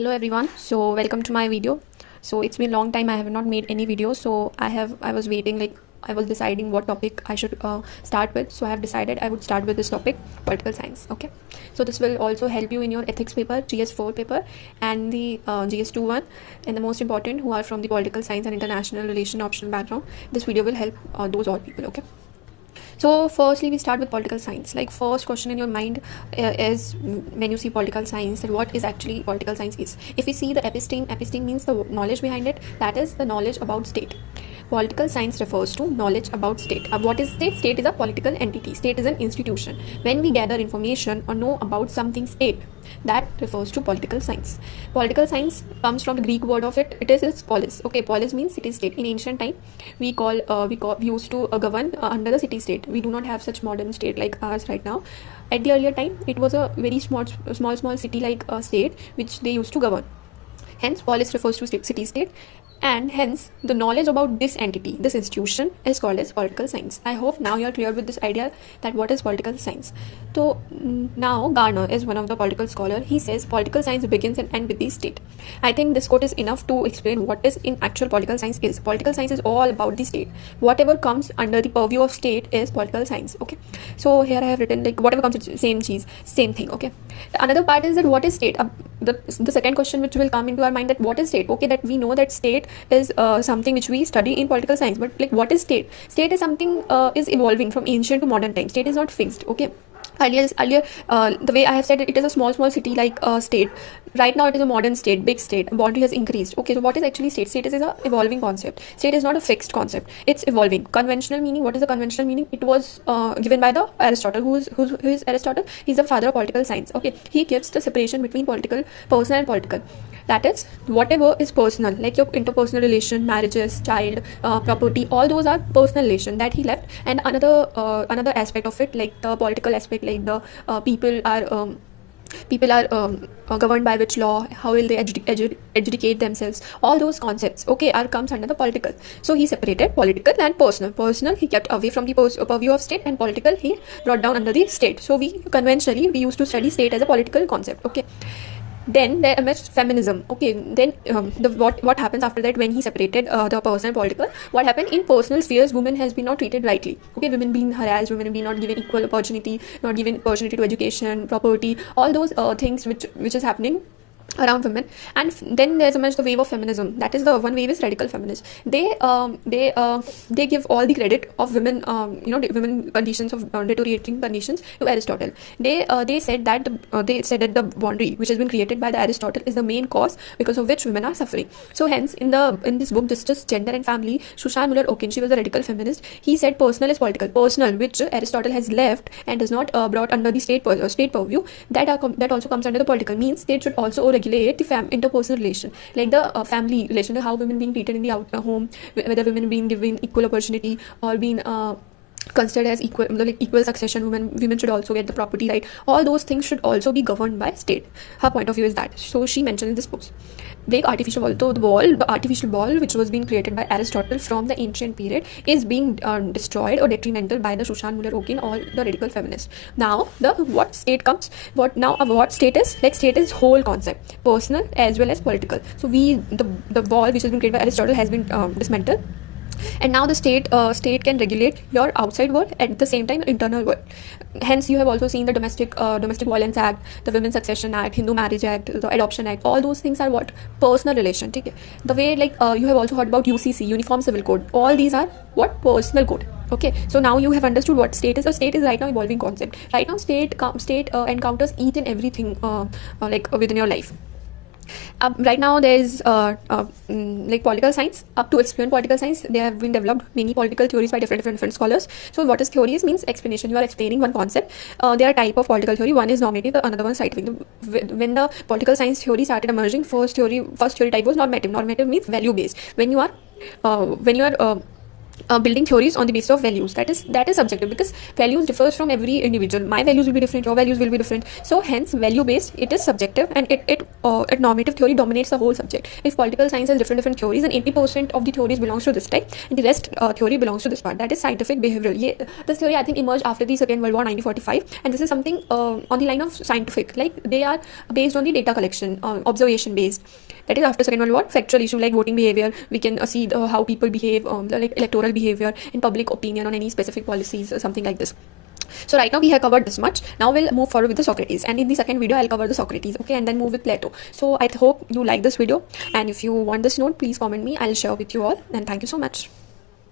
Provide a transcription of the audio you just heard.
Hello everyone, so welcome to my video. So it's been a long time I have not made any video, so I was waiting, like I was deciding what topic I should start with. So I have decided I would start with this topic, political science. Okay, so this will also help you in your ethics paper, GS4 paper, and the GS2 one, and the most important, who are from the political science and international relation optional background. This video will help those all people. Okay, so firstly we start with political science. Like first question in your mind is, when you see political science, that what is actually political science is. If we see the episteme means the knowledge behind it, that is the knowledge about state. Political science refers to knowledge about state. What is state? State is a political entity. State is an institution. When we gather information or know about something state, that refers to political science. Political science comes from the Greek word of it. It is polis. Okay, polis means city state. In ancient time, we used to govern under the city state. We do not have such modern state like ours right now. At the earlier time, it was a very small city like state which they used to govern. Hence, polis refers to city state, and hence the knowledge about this entity, this institution, is called as political science. I hope now you are clear with this idea that what is political science. So now Garner is one of the political scholar. He says political science begins and ends with the state. I think this quote is enough to explain what is in actual political science is. Political science is all about the state. Whatever comes under the purview of state is political science. Okay, so here I have written like whatever comes, same thing. Okay, another part is that what is state. The second question which will come into our mind, that what is state. Okay, that we know that state is something which we study in political science, but like what is state? State is something is evolving from ancient to modern times. State is not fixed. Okay, earlier the way I have said it is a small city like state. Right now it is a modern state, big state. Boundary has increased. Okay, so what is actually state? State is a evolving concept. State is not a fixed concept, it's evolving. Conventional meaning, what is the conventional meaning? It was given by the Aristotle. Who is Aristotle? He's the father of political science. Okay, he gives the separation between personal and political. That is, whatever is personal, like your interpersonal relation, marriages, child, property, all those are personal relation that he left. And another aspect of it, like the political aspect, like the people are governed by which law, how will they educate themselves, all those concepts, okay, comes under the political. So he separated political and personal he kept away from the purview of state, and political he brought down under the state. So we used to study state as a political concept. Okay, then there emerged feminism. Okay, then what happens after that, when he separated the personal and political, what happened in personal spheres, women has been not treated rightly. Okay, women being harassed, women being not given equal opportunity, not given opportunity to education, property, all those things which is happening around women. And then there's emerged the wave of feminism. That is, the one wave is radical feminists. They give all the credit of women, women conditions of deteriorating conditions to Aristotle. They said that the boundary which has been created by the Aristotle is the main cause because of which women are suffering. So hence in this book, Justice, Gender and Family, Susan Muller-Okin, she was a radical feminist. He said personal is political. Personal, which Aristotle has left and does not brought under the state purview, that also comes under the political. Means state should also regulate the interpersonal relation, like the family relation, how women being treated in the home, whether women being given equal opportunity or being considered as equal succession. Women should also get the property right. All those things should also be governed by state. Her point of view is that. So she mentioned in this book. The artificial ball which was being created by Aristotle from the ancient period is being destroyed or detrimental by the Susan Muller-Okin, all the radical feminists. Now what state state is? Like state is whole concept, personal as well as political. So the ball which has been created by Aristotle has been dismantled. And now the state can regulate your outside world, at the same time internal world. Hence you have also seen the domestic violence act, the women's succession act, Hindu marriage act, the adoption act. All those things are what? Personal relation. Okay, the way you have also heard about UCC, uniform civil code. All these are what? Personal code. Okay, so now you have understood what state is. So state is right now evolving concept. Right now state encounters each and everything like within your life. Right now there is like political science. Up to explain political science, there have been developed many political theories by different scholars. So what is theories? Means explanation. You are explaining one concept. There are type of political theory. One is normative, the another one is scientific. When the political science theory started emerging, first theory type was normative. Normative means value based. When you are building theories on the basis of values. That is subjective, because values differs from every individual. My values will be different, your values will be different, so hence value based, it is subjective, and it normative theory dominates the whole subject. If political science has different theories, then 80% of the theories belongs to this type, and the rest theory belongs to this part, that is scientific behavioral. This theory I think emerged after the Second World War, 1945, and this is something on the line of scientific, like they are based on the data collection, observation based. That is after Second World War. Factual issue like voting behavior, we can see how people behave, like electoral behavior and public opinion on any specific policies or something like this. So right now we have covered this much. Now we'll move forward with the Socrates, and in the second video I'll cover the Socrates, okay, and then move with Plato. So I hope you like this video, and if you want this note, please comment me. I'll share with you all, and thank you so much.